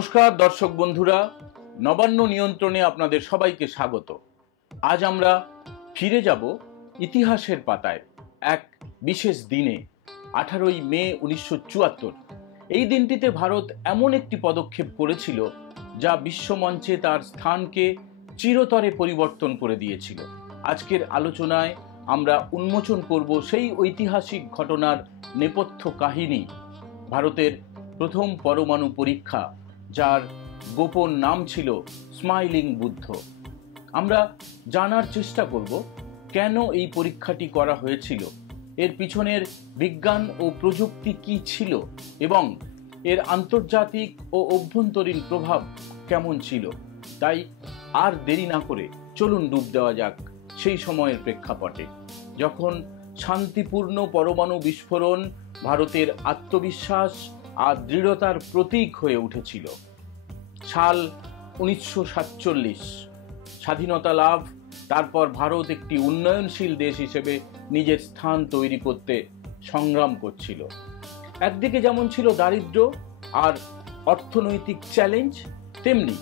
নমস্কার দর্শক বন্ধুরা, নবান্ন নিয়ন্ত্রণে আপনাদের সবাইকে স্বাগত। আজ আমরা ফিরে যাব ইতিহাসের পাতায় এক বিশেষ দিনে, 18ই মে 1974। এই দিনটিতে ভারত এমন একটি পদক্ষেপ করেছিল যা বিশ্বমঞ্চে তার স্থানকে চিরতরে পরিবর্তন করে দিয়েছিল। আজকের আলোচনায় আমরা উন্মোচন করব সেই ঐতিহাসিক ঘটনার নেপথ্য কাহিনী, ভারতের প্রথম পরমাণু পরীক্ষা, যার গোপন নাম ছিল স্মাইলিং বুদ্ধ। আমরা জানার চেষ্টা করব কেন এই পরীক্ষাটি করা হয়েছিল, এর পিছনের বিজ্ঞান ও প্রযুক্তি কি ছিল এবং এর আন্তর্জাতিক ও অভ্যন্তরীণ প্রভাব কেমন ছিল। তাই আর দেরি না করে চলুন ডুব দেওয়া যাক সেই সময়ের প্রেক্ষাপটে, যখন শান্তিপূর্ণ পরমাণু বিস্ফোরণ ভারতের আত্মবিশ্বাস আর দৃঢ়তার প্রতীক হয়ে উঠেছিল। সাল 1947, স্বাধীনতা লাভ, তারপর ভারত একটি উন্নয়নশীল দেশ হিসেবে নিজের স্থান তৈরি করতে সংগ্রাম করছিল। একদিকে যেমন ছিল দারিদ্র্য আর অর্থনৈতিক চ্যালেঞ্জ, তেমনি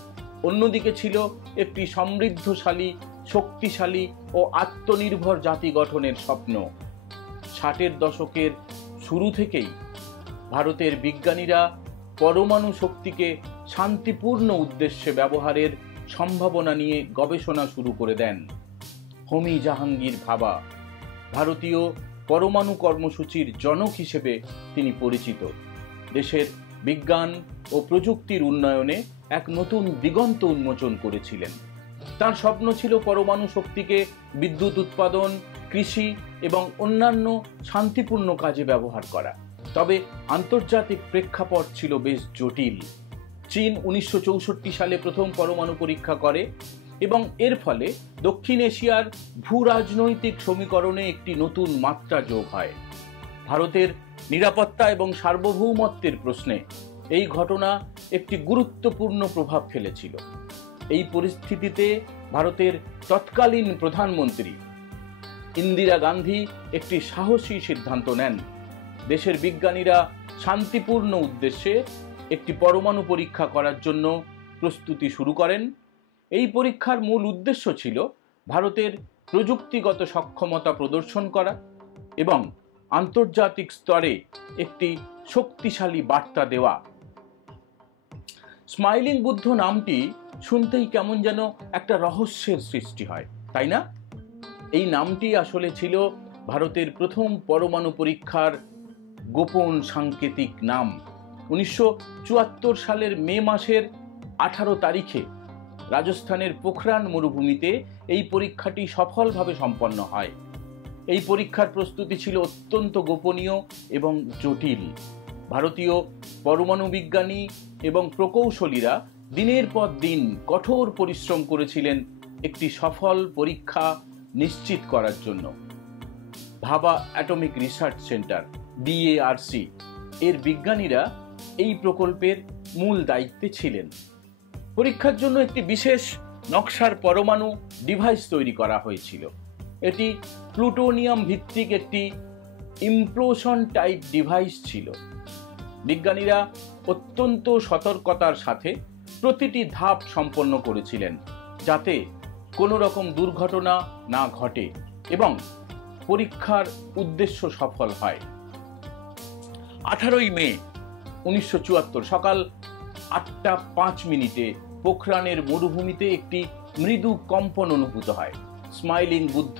অন্যদিকে ছিল একটি সমৃদ্ধশালী, শক্তিশালী ও আত্মনির্ভর জাতি গঠনের স্বপ্ন। 60-এর দশকের শুরু থেকেই ভারতের বিজ্ঞানীরা পরমাণু শক্তিকে শান্তিপূর্ণ উদ্দেশ্যে ব্যবহারের সম্ভাবনা নিয়ে গবেষণা শুরু করে দেন। হোমি জাহাঙ্গীর ভাবা, ভারতীয় পরমাণু কর্মসূচির জনক হিসেবে তিনি পরিচিত। দেশের বিজ্ঞান ও প্রযুক্তির উন্নয়নে এক নতুন দিগন্ত উন্মোচন করেছিলেন। তার স্বপ্ন ছিল পরমাণু শক্তিকে বিদ্যুৎ উৎপাদন, কৃষি এবং অন্যান্য শান্তিপূর্ণ কাজে ব্যবহার করা। তবে আন্তর্জাতিক প্রেক্ষাপট ছিল বেশ জটিল। চীন 1964 সালে প্রথম পরমাণু পরীক্ষা করে এবং এর ফলে দক্ষিণ এশিয়ার ভূ রাজনৈতিক সমীকরণে একটি নতুন মাত্রা যোগ হয়। ভারতের নিরাপত্তা এবং সার্বভৌমত্বের প্রশ্নে এই ঘটনা একটি গুরুত্বপূর্ণ প্রভাব ফেলেছিল। এই পরিস্থিতিতে ভারতের তৎকালীন প্রধানমন্ত্রী ইন্দিরা গান্ধী একটি সাহসী সিদ্ধান্ত নেন। দেশের বিজ্ঞানীরা শান্তিপূর্ণ উদ্দেশ্যে একটি পরমাণু পরীক্ষা করার জন্য প্রস্তুতি শুরু করেন। এই পরীক্ষার মূল উদ্দেশ্য ছিল ভারতের প্রযুক্তিগত সক্ষমতা প্রদর্শন করা এবং আন্তর্জাতিক স্তরে একটি শক্তিশালী বার্তা দেওয়া। স্মাইলিং বুদ্ধ নামটি শুনতেই কেমন যেন একটা রহস্যের সৃষ্টি হয়, তাই না? এই নামটি আসলে ছিল ভারতের প্রথম পরমাণু পরীক্ষার গোপন সাংকেতিক নাম। 1974 সালের মে মাসের 18 তারিখে রাজস্থানের পোখরান মরুভূমিতে এই পরীক্ষাটি সফলভাবে সম্পন্ন হয়। এই পরীক্ষার প্রস্তুতি ছিল অত্যন্ত গোপনীয় এবং জটিল। ভারতীয় পরমাণু বিজ্ঞানী এবং প্রকৌশলীরা দিনের পর দিন কঠোর পরিশ্রম করেছিলেন একটি সফল পরীক্ষা নিশ্চিত করার জন্য। ভাবা অ্যাটমিক রিসার্চ সেন্টার, BARC, এর বিজ্ঞানীরা এই প্রকল্পের মূল দায়িত্বে ছিলেন। পরীক্ষার জন্য একটি বিশেষ নকশার পরমাণু ডিভাইস তৈরি করা হয়েছিল। এটি প্লুটোনিয়াম ভিত্তিক একটি ইমপ্লোশন টাইপ ডিভাইস ছিল। বিজ্ঞানীরা অত্যন্ত সতর্কতার সাথে প্রতিটি ধাপ সম্পন্ন করেছিলেন, যাতে কোনো রকম দুর্ঘটনা না ঘটে এবং পরীক্ষার উদ্দেশ্য সফল হয়। 18ই মে 1974 সকাল 8:05 পোখরানের মরুভূমিতে একটি মৃদু কম্পন অনুভূত হয়। স্মাইলিং বুদ্ধ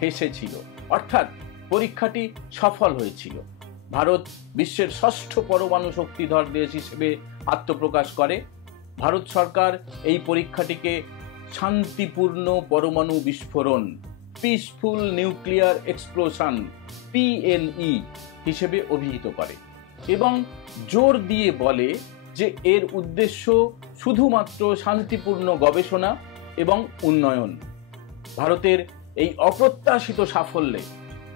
হেসেছিল, অর্থাৎ পরীক্ষাটি সফল হয়েছিল। ভারত বিশ্বের ষষ্ঠ পরমাণু শক্তিধর দেশ হিসেবে আত্মপ্রকাশ করে। ভারত সরকার এই পরীক্ষাটিকে শান্তিপূর্ণ পরমাণু বিস্ফোরণ, পিসফুল নিউক্লিয়ার এক্সপ্লোশন, PNE হিসেবে অভিহিত করে এবং জোর দিয়ে বলে যে এর উদ্দেশ্য শুধুমাত্র শান্তিপূর্ণ গবেষণা এবং উন্নয়ন। ভারতের এই অপ্রত্যাশিত সাফল্যে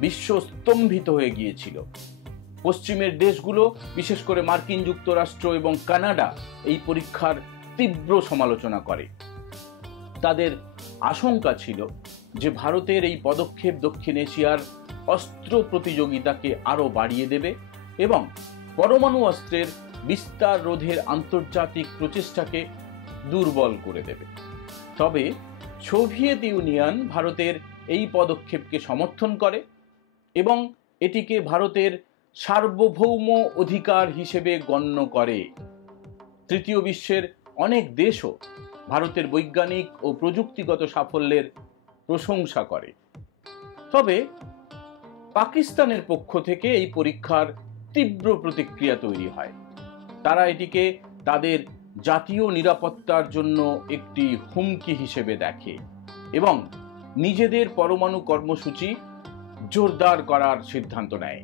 বিশ্ব স্তম্ভিত হয়ে গিয়েছিল। পশ্চিমের দেশগুলো, বিশেষ করে মার্কিন যুক্তরাষ্ট্র এবং কানাডা, এই পরীক্ষার তীব্র সমালোচনা করে। তাদের আশঙ্কা ছিল যে ভারতের এই পদক্ষেপ দক্ষিণ এশিয়ার অস্ত্র প্রতিযোগিতাকে আরও বাড়িয়ে দেবে এবং পরমাণু অস্ত্রের বিস্তার রোধের আন্তর্জাতিক প্রচেষ্টাকে দুর্বল করে দেবে। তবে সোভিয়েত ইউনিয়ন ভারতের এই পদক্ষেপকে সমর্থন করে এবং এটিকে ভারতের সার্বভৌম অধিকার হিসেবে গণ্য করে। তৃতীয় বিশ্বের অনেক দেশও ভারতের বৈজ্ঞানিক ও প্রযুক্তিগত সাফল্যের প্রশংসা করে। তবে পাকিস্তানের পক্ষ থেকে এই পরীক্ষার তীব্র প্রতিক্রিয়া তৈরি হয়। তারা এটিকে তাদের জাতীয় নিরাপত্তার জন্য একটি হুমকি হিসেবে দেখে এবং নিজেদের পরমাণু কর্মসূচি জোরদার করার সিদ্ধান্ত নেয়।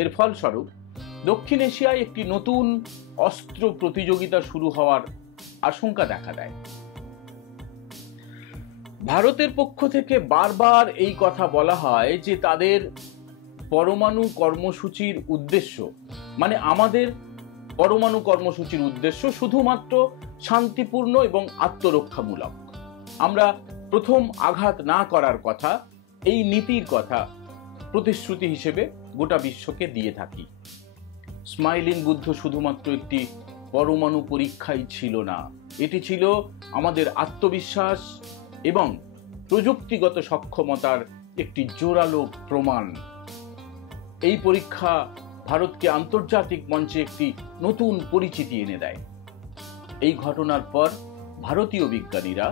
এর ফলস্বরূপ দক্ষিণ এশিয়ায় একটি নতুন অস্ত্র প্রতিযোগিতা শুরু হওয়ার আশঙ্কা দেখা দেয়। ভারতের পক্ষ থেকে বারবার এই কথা বলা হয় যে তাদের পরমাণু কর্মসূচির উদ্দেশ্য, মানে আমাদের পরমাণু কর্মসূচির উদ্দেশ্য শুধুমাত্র শান্তিপূর্ণ এবং আত্মরক্ষামূলক। আমরা প্রথম আঘাত না করার কথা, এই নীতির কথা প্রতিশ্রুতি হিসেবে গোটা বিশ্বকে দিয়ে থাকি। স্মাইলিং বুদ্ধ শুধুমাত্র একটি পরমাণু পরীক্ষাই ছিল না, এটি ছিল আমাদের আত্মবিশ্বাস এবং প্রযুক্তিগত সক্ষমতার একটি জোরালো প্রমাণ। এই পরীক্ষা ভারতকে আন্তর্জাতিক মঞ্চে একটি নতুন পরিচিতি এনে দেয়। এই ঘটনার পর ভারতীয় বিজ্ঞানীরা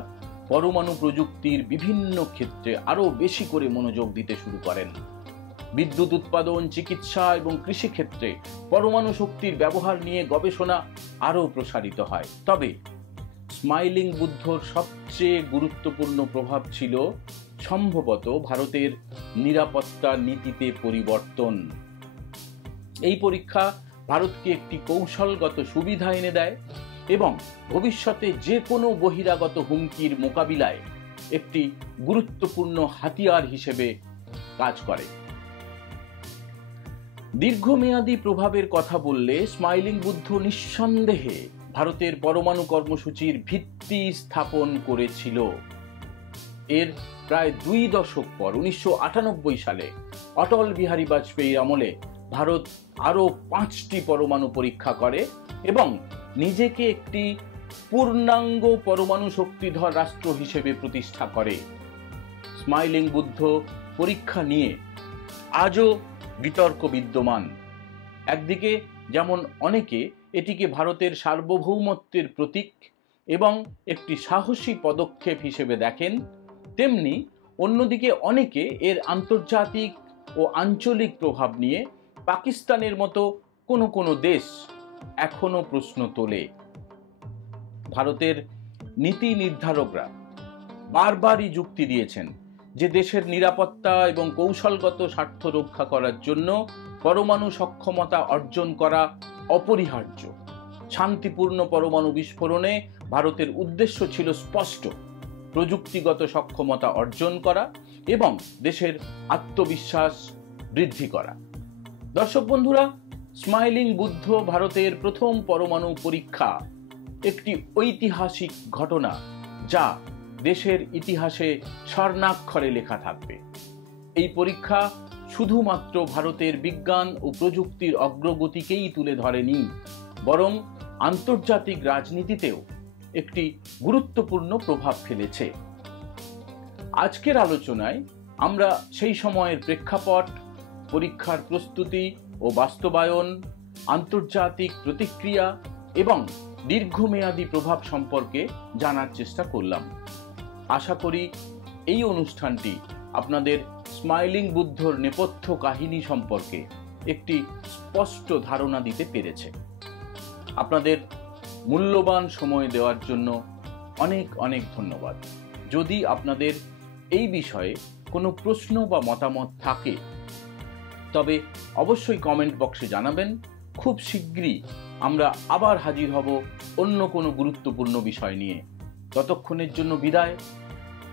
পরমাণু প্রযুক্তির বিভিন্ন ক্ষেত্রে আরও বেশি করে মনোযোগ দিতে শুরু করেন। বিদ্যুৎ উৎপাদন, চিকিৎসা এবং কৃষিক্ষেত্রে পরমাণু শক্তির ব্যবহার নিয়ে গবেষণা আরও প্রসারিত হয়। তবে স্মাইলিং বুদ্ধর সবচেয়ে গুরুত্বপূর্ণ প্রভাব ছিল সম্ভবত ভারতের নিরাপত্তা নীতিতে পরিবর্তন। এই পরীক্ষা ভারতকে একটি কৌশলগত সুবিধা এনে দেয় এবং ভবিষ্যতে যে কোনো বহিরাগত হুমকির মোকাবিলায় একটি গুরুত্বপূর্ণ হাতিয়ার হিসেবে কাজ করে। দীর্ঘমেয়াদী প্রভাবের কথা বললে স্মাইলিং বুদ্ধ নিঃসন্দেহে ভারতের পরমাণু কর্মসূচির ভিত্তি স্থাপন করেছিল। এর প্রায় 2 দশক পর 1998 সালে অটল বিহারী বাজপেয়ীর আমলে ভারত আরও 5টি পরমাণু পরীক্ষা করে এবং নিজেকে একটি পূর্ণাঙ্গ পরমাণু শক্তিধর রাষ্ট্র হিসেবে প্রতিষ্ঠা করে। স্মাইলিং বুদ্ধ পরীক্ষা নিয়ে আজও বিতর্ক বিদ্যমান। একদিকে যেমন অনেকে এটিকে ভারতের সার্বভৌমত্বের প্রতীক এবং একটি সাহসী পদক্ষেপ হিসেবে দেখেন, তেমনি অন্যদিকে অনেকে এর আন্তর্জাতিক ও আঞ্চলিক প্রভাব নিয়ে পাকিস্তানের মতো কোনো কোনো দেশ এখনো প্রশ্ন তোলে। ভারতের নীতি নির্ধারকরা বারবারই যুক্তি দিয়েছেন যে দেশের নিরাপত্তা এবং কৌশলগত স্বার্থ রক্ষা করার জন্য পরমাণু সক্ষমতা অর্জন করা অপরিহার্য। শান্তিপূর্ণ পরমাণু বিস্ফোরণে ভারতের উদ্দেশ্য ছিল স্পষ্ট: প্রযুক্তিগত সক্ষমতা অর্জন করা এবং দেশের আত্মবিশ্বাস বৃদ্ধি করা। দর্শক বন্ধুরা, স্মাইলিং বুদ্ধ ভারতের প্রথম পরমাণু পরীক্ষা একটি ঐতিহাসিক ঘটনা যা দেশের ইতিহাসে স্বর্ণাক্ষরে লেখা থাকবে। এই পরীক্ষা শুধুমাত্র ভারতের বিজ্ঞান ও প্রযুক্তির অগ্রগতিকেই তুলে ধরেনি, বরং আন্তর্জাতিক রাজনীতিতেও একটি গুরুত্বপূর্ণ প্রভাব ফেলেছে। আজকের আলোচনায় আমরা সেই সময়ের প্রেক্ষাপট, পরীক্ষার প্রস্তুতি ও বাস্তবায়ন, আন্তর্জাতিক প্রতিক্রিয়া এবং দীর্ঘমেয়াদী প্রভাব সম্পর্কে জানার চেষ্টা করলাম। আশা করি এই অনুষ্ঠানটি আপনাদের স্মাইলিং বুদ্ধর নেপথ্য কাহিনী সম্পর্কে একটি স্পষ্ট ধারণা দিতে পেরেছে। আপনাদের মূল্যবান সময় দেওয়ার জন্য অনেক অনেক ধন্যবাদ। যদি আপনাদের এই বিষয়ে কোনো প্রশ্ন বা মতামত থাকে তবে অবশ্যই কমেন্ট বক্সে জানাবেন। খুব শীঘ্রই আমরা আবার হাজির হব অন্য কোনো গুরুত্বপূর্ণ বিষয় নিয়ে। ততক্ষণের জন্য বিদায়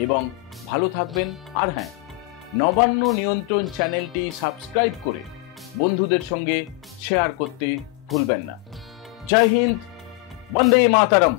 এবং ভালো থাকবেন। আর হ্যাঁ, নবান্ন নিয়ন্ত্রণ চ্যানেলটি সাবস্ক্রাইব করে বন্ধুদের সঙ্গে শেয়ার করতে ভুলবেন না। জয় হিন্দ, বন্দে মাতরম।